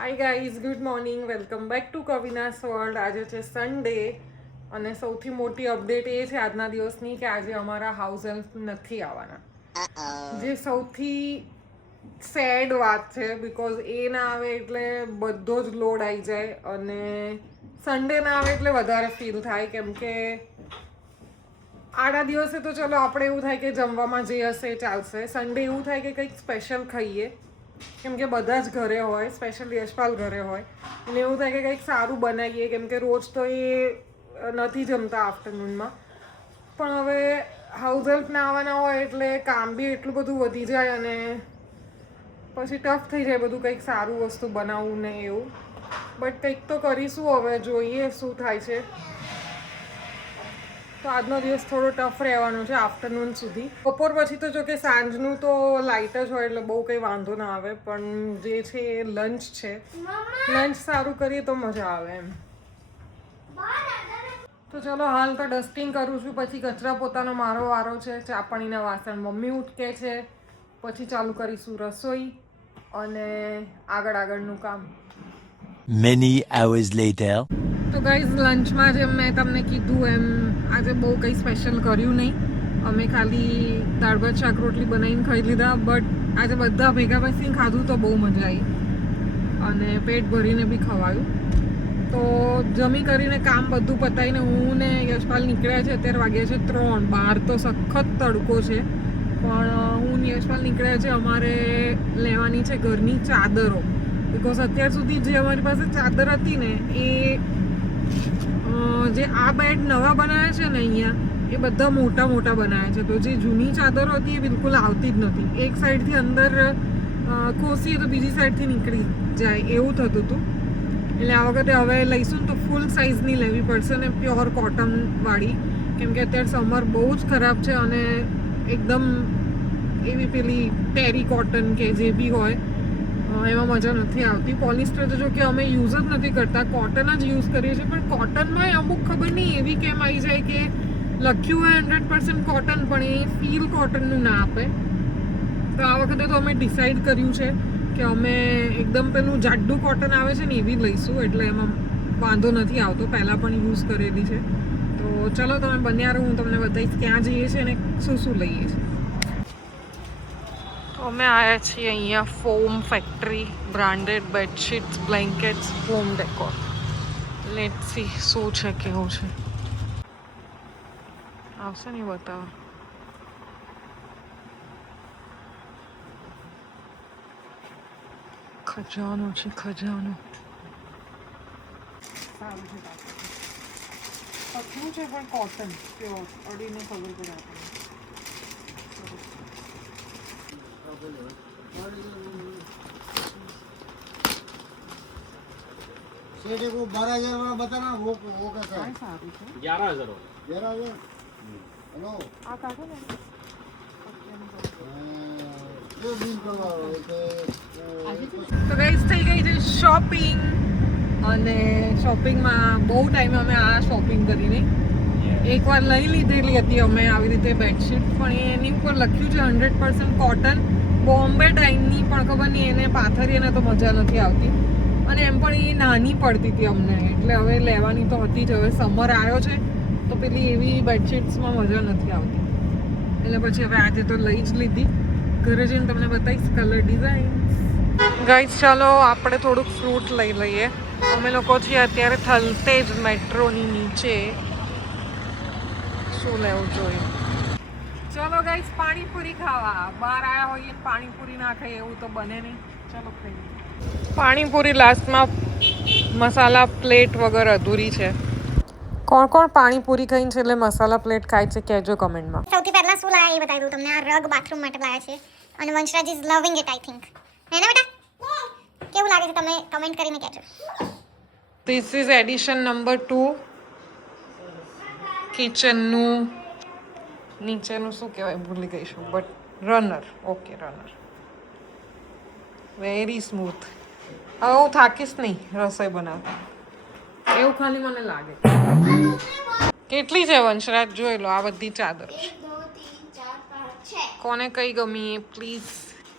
Hi guys, good morning, welcome back to Kavina's world. આજે છે Sunday અને સૌથી મોટી અપડેટ એ છે આજના દિવસની કે આજે અમારા હાઉસ હેલ્પ નથી આવવાના, જે સૌથી સેડ વાત છે. બિકોઝ એ ના આવે એટલે બધો જ લોડ આવી જાય અને સન્ડે ના આવે એટલે વધારે ફીલ થાય, કેમ કે આડા દિવસે તો ચલો આપણે એવું થાય કે જમવામાં જે હશે એ ચાલશે. સન્ડે એવું થાય કે કંઈક સ્પેશિયલ ખાઈએ, કેમ કે બધા જ ઘરે હોય, સ્પેશિયલી યશપાલ ઘરે હોય એટલે એવું થાય કે કંઈક સારું બનાવીએ, કેમ કે રોજ તો એ નથી જમતા આફ્ટરનૂનમાં. પણ હવે હાઉસ હેલ્પ ના આવવાના હોય એટલે કામ બી એટલું બધું વધી જાય અને પછી ટફ થઈ જાય બધું કંઈક સારું વસ્તુ બનાવવું ને એવું. બટ કંઈક તો કરીશું, હવે જોઈએ શું થાય છે. તો આજનો દિવસ થોડો ટફ રહેવાનો છે આફ્ટરનૂન સુધી. બપોર પછી તો જો કે સાંજનું તો લાઇટ જ હોય એટલે બહુ કંઈ વાંધો ના આવે, પણ જે છે એ લંચ છે, લંચ સારું કરીએ તો મજા આવે એમ. તો ચલો હાલ તો ડસ્ટિંગ કરું છું, પછી કચરા પોતાનો મારો વારો છે. ચા પાણીના વાસણ મમ્મી ઉટકે છે, પછી ચાલુ કરીશું રસોઈ અને આગળનું કામ. Many hours later. તો ગાઈઝ, લંચમાં જેમ મેં તમને કીધું એમ આજે બહુ કંઈ સ્પેશિયલ કર્યું નહીં. અમે ખાલી દાળ ભાત શાક રોટલી બનાવીને ખાઈ લીધા. બટ આજે બધા ભેગા બેસીને ખાધું તો બહુ મજા આવી અને પેટ ભરીને બી ખવાયું. તો જમી કરીને કામ બધું પતાવીને હું ને યશપાલ નીકળ્યા છે. અત્યારે વાગ્યા છે 3. બહાર તો સખત તડકો છે, પણ હું ને યશપાલ નીકળ્યા છે. અમારે લેવાની છે ઘરની ચાદરો, બિકોઝ અત્યાર સુધી જે અમારી પાસે ચાદર હતી ને એ જે આ બેડ નવા બનાવ્યા છે ને અહીંયા, એ બધા મોટા મોટા બનાવ્યા છે. તો જે જૂની ચાદરો હતી એ બિલકુલ આવતી જ નથી. એક સાઈડથી અંદર ખોસીએ તો બીજી સાઈડથી નીકળી જાય એવું થતું હતું. એટલે આ વખતે હવે લઈશું તો ફૂલ સાઇઝની લેવી પડશે ને પ્યોર કોટનવાળી, કેમ કે અત્યારે સમર બહુ જ ખરાબ છે અને એકદમ એવી પેલી ટેરી કોટન કે જે બી હોય એમાં મજા નથી આવતી. પોલિસ્ટર તો જો કે અમે યુઝ જ નથી કરતા, કોટન જ યુઝ કરીએ છીએ. પણ કોટનમાં અમુક ખબર નહીં એવી કેમ આવી જાય કે લખ્યું હોય 100% કોટન, પણ એ ફીલ કોટનનું ના આપે. તો આ વખતે તો અમે ડિસાઈડ કર્યું છે કે અમે એકદમ પેલું જાડું કોટન આવે છે ને એવી લઈશું, એટલે એમાં વાંધો નથી આવતો. પહેલાં પણ યુઝ કરેલી છે. તો ચલો તમે બન્યા રહો, હું તમને બતાવીશ ક્યાં જઈએ છીએ અને શું શું લઈએ છીએ. અમે આવ્યા છીએ અહીંયા foam factory, branded bedsheets, blankets, home decor. Let's see શું છે, કેવું છે. આવશે ને બતાવો. ખજાનો છે, ખજાનો. સારું છે, પતલું છે પણ કોટન પ્યોર, અડીને ખબર પડે આપણને. सेठ को 12,000 वाला बताना, वो कैसा है? સારું છે. 11,000 हेलो આ કાઢો ને. ये बिल करवाओ તો ગાઈસ થઈ ગઈ છે શોપિંગ, અને શોપિંગમાં બહુ ટાઈમ અમે આ શોપિંગ કરી નહીં. એકવાર લઈ લીધેલી હતી અમે આવી રીતે બેડશીટ, પણ એની ઉપર લખ્યું છે 100% કોટન, બોમ્બે ટાઈમની, પણ ખબર નહીં એને પાથરીને તો મજા નથી આવતી અને એમ પણ એ નાની પડતી હતી અમને, એટલે હવે લેવાની તો હતી જ. હવે સમર આવ્યો છે તો પેલી એવી બેડશીટ્સમાં મજા નથી આવતી, એટલે પછી હવે આજે તો લઈ જ લીધી. ઘરે જઈને તમને બતાવીશ કલર ડિઝાઇન. ગાઈસ, ચાલો આપણે થોડુંક ફ્રૂટ લઈ લઈએ. અમે લોકો છીએ અત્યારે થલતેજ મેટ્રોની નીચે. શું લેવું જોઈએ? ચલો ગાઈસ, પાણીપુરી ખાવા બહાર આવ્યા હોઈએ, પાણીપુરી ના ખાઈએ એવું તો બને નહીં. ચલો ખાઈએ પાણીપુરી. લાસ્ટમાં મસાલા પ્લેટ વગર અધૂરી છે. કોણ કોણ પાણીપુરી ખાઈને છે એટલે મસાલા પ્લેટ ખાય છે કહેજો કમેન્ટમાં. સૌથી પહેલા શું લાયા એ બતાવી દઉં તમને. આ રગ બાથરૂમ માટે લાયા છે અને વંશરાજ ઇઝ લવિંગ ઇટ, આઈ થિંક. હે ને બેટા? કેવું લાગે છે તમે કમેન્ટ કરીને કહેજો. This is addition number 2. કિચનનું નીચેનું શું કહેવાય ભૂલી ગઈ છું, but runner. Okay, runner. Very smooth. હવે હું થાકીશ નહીં રસોઈ બનાવતા, એવું ખાલી મને લાગે. કેટલી છે વંશરાજ? જોઈ લો, આ બધી ચાદરો છે. 1 2 3 4 5 6. કોને કઈ ગમી એ પ્લીઝ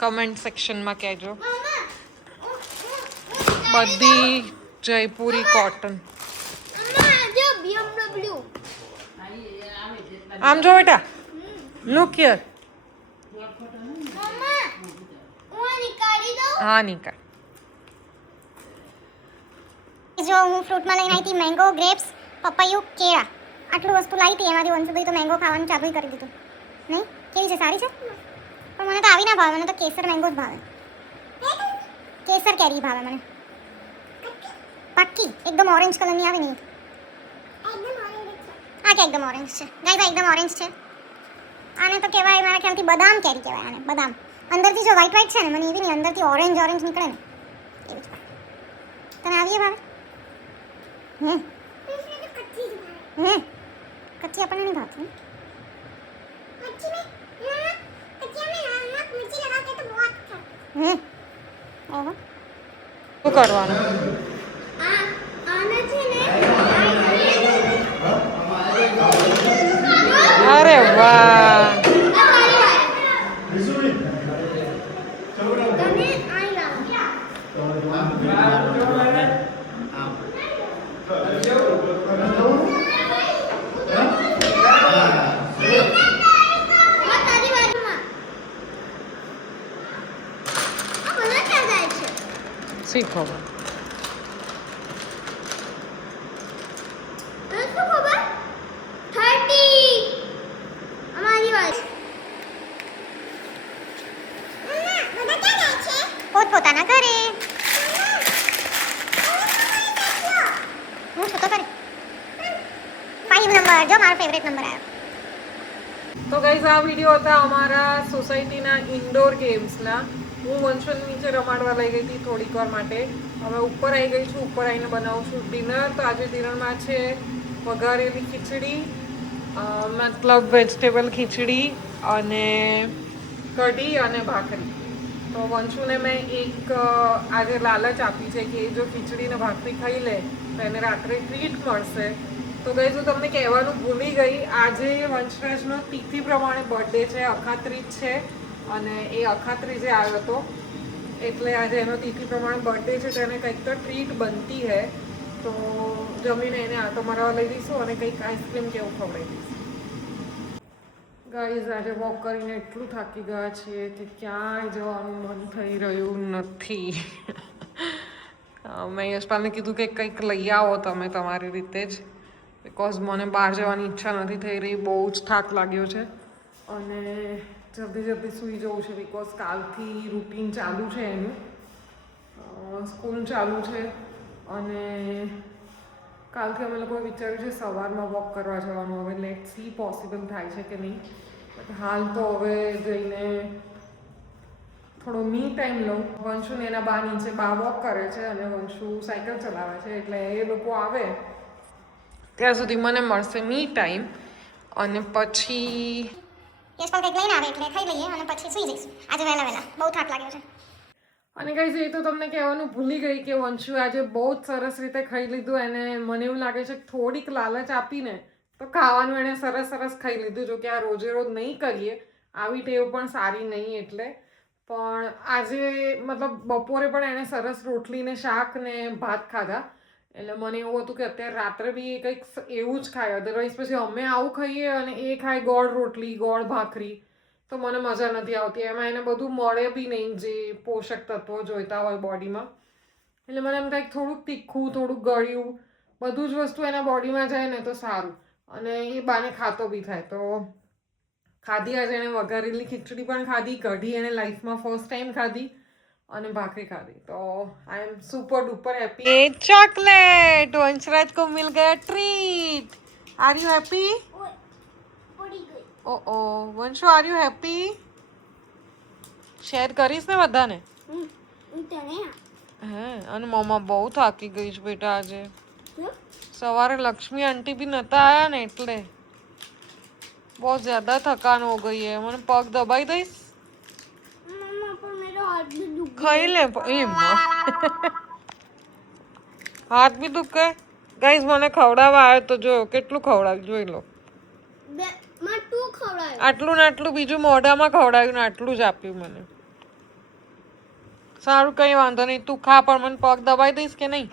કમેન્ટ સેક્શનમાં કહેજો. બધી જયપુરી કોટન. આમ જો બેટા, લુક હિયર. હા નિકાળ. જો હું ફ્રૂટમાં લઈને આવી હતી મેંગો, ગ્રેપ્સ, પપૈયું, કેળા. આટલું વસ્તુ લાવી હતી, એમાંથી વંશુભાઈ તો મેંગો ખાવાનું ચાલુ કરી દીધું. નહીં કેવી છે? સારી છે? પણ મને તો આવી ના ભાવે, મને તો કેસર મેંગો જ ભાવે. કેસર કેરી ભાવે મને. પાક્કી એકદમ ઓરેન્જ કલરની આવે ને. આ કે એકદમ ઓરેન્જ છે ગાઈસ, એકદમ ઓરેન્જ છે. આને તો કહેવાય મારા ખ્યાલથી બદામ કેરી કહેવાય આને. બદામ અંદરથી જો વ્હાઈટ વ્હાઈટ છે ને, મને એવી નહીં, અંદરથી ઓરેન્જ ઓરેન્જ નીકળે ને એવી જ. તને આવીએ ભાવે? કચ્ચી આપણને નહીં ભાવતી. ઓહો, શું કરવાનું? અરે વાહ, શી ખબર. પોતપોતાના ઘરે. હું છું તો કરે. 5 નંબર જો મારો ફેવરેટ નંબર આવ્યો. તો ગાઈઝ આ વિડીયો હતા અમારા સોસાયટીના ઇન્ડોર ગેમ્સના. હું વંશુને નીચે રમાડવા લઈ ગઈ હતી થોડીક વાર માટે. હવે ઉપર આવી ગઈ છું, ઉપર આવીને બનાવું છું ડિનર. તો આજે ડિનરમાં છે વઘારેલી ખીચડી, મતલબ વેજીટેબલ ખીચડી અને કઢી અને ભાખરી. તો વંશુને મેં એક આજે લાલચ આપી છે કે એ જો ખીચડી ને ભાખરી ખાઈ લે તો એને રાત્રે ટ્રીટ મળશે. તો ગાઈઝ હું તમને કહેવાનું ભૂલી ગઈ, આજે વંશરાજનો તિથિ પ્રમાણે બર્થડે છે, અખાત્રીજ છે. અને એ અખાત્રીજે આવ્યો હતો એટલે આજે એનો તિથિ પ્રમાણે બર્થડે છે, તો એને કંઈક તો ટ્રીટ બનતી હે. તો જમીને એને આટો મારવા લઈ દઈશું અને કંઈક આઈસ્ક્રીમ કેવું ખવડાવી દઈશું. ગાઈઝ આજે વોક કરીને એટલું થાકી ગયા છીએ કે ક્યાંય જવાનું મન થઈ રહ્યું નથી. મેં યશપાલને કીધું કે કંઈક લઈ આવો તમે તમારી રીતે જ, બિકોઝ મને બહાર જવાની ઈચ્છા નથી થઈ રહી. બહુ જ થાક લાગ્યો છે અને જલ્દી જલ્દી સૂઈ જવું છે, બિકોઝ કાલથી રૂટીન ચાલુ છે એનું, સ્કૂલ ચાલુ છે. અને કાલથી અમે લોકોએ વિચાર્યું છે સવારમાં વોક કરવા જવાનું. હવે લેટ સી પોસિબલ થાય છે કે નહીં. હાલ તો હવે જઈને થોડો મી ટાઈમ લઉં. વંશુને એના બા નીચે બા વોક કરે છે અને વંશુ સાયકલ ચલાવે છે, એટલે એ લોકો આવે ત્યાં સુધી મને મળશે મી ટાઈમ. અને પછી યશપાલ કંઈક લઈને આવે એટલે ખાઈ લઈએ અને પછી સૂઈ જઈશું આજે વહેલા વહેલા. બહુ થાક લાગ્યો છે. અને ગાઈઝ એ તો તમને કહેવાનું ભૂલી ગઈ કે વંશુ આજે બહુ જ સરસ રીતે ખાઈ લીધું. એને મને એવું લાગે છે કે થોડીક લાલચ આપીને તો ખાવાનું એણે સરસ સરસ ખાઈ લીધું. જો કે આ રોજે રોજ નહીં કરીએ, આવી ટેવ પણ સારી નહીં. એટલે પણ આજે મતલબ બપોરે પણ એણે સરસ રોટલી ને શાક ને ભાત ખાધા. એટલે મને એવું હતું કે અત્યારે રાત્રે બી એ કંઈક એવું જ ખાય, અધરવાઇઝ પછી અમે આવું ખાઈએ અને એ ખાય ગોળ રોટલી ગોળ ભાખરી, તો મને મજા નથી આવતી. એમાં એને બધું મળે બી નહીં જે પોષક તત્વો જોઈતા હોય બોડીમાં. એટલે મને એમ થાય થોડુંક તીખું, થોડુંક ગળ્યું, બધું જ વસ્તુ એના બોડીમાં જાય ને તો સારું અને એ બાને ખાતો બી થાય. તો ખાધી આજે એણે વઘારેલી ખીચડી પણ ખાધી, કઢી એને લાઈફમાં ફર્સ્ટ ટાઈમ ખાધી અને ભાખરી ખાધી. તો I am super duper happy. એ ચોકલેટ વંશરાજ કો મિલ ગયા ટ્રીટ. Are you happy? ઓ વંશુ આર યુ હેપી? શેર કરીશ ને બધાને? હે અને મમ્મા બહુ થાકી ગઈ છે બેટા આજે. સવારે લક્ષ્મી આંટી બી નતા આયા ને એટલે બહુ જ્યાદા થકાન હો ગઈ है. મને પગ દબાઈ દઈશ? ખાઈ લે એમ. હાથ બી દુખે. ગાઈઝ મને ખવડાવવા આવ્યો તો જો કેટલું ખવડાવ્યું જોઈ લો. આટલું ને આટલું બીજું મોઢામાં ખવડાવ્યું ને આટલું જ આપ્યું મને. સારું કઈ વાંધો નહીં તું ખા પણ મને પગ દબાઈ દઈશ કે નહીં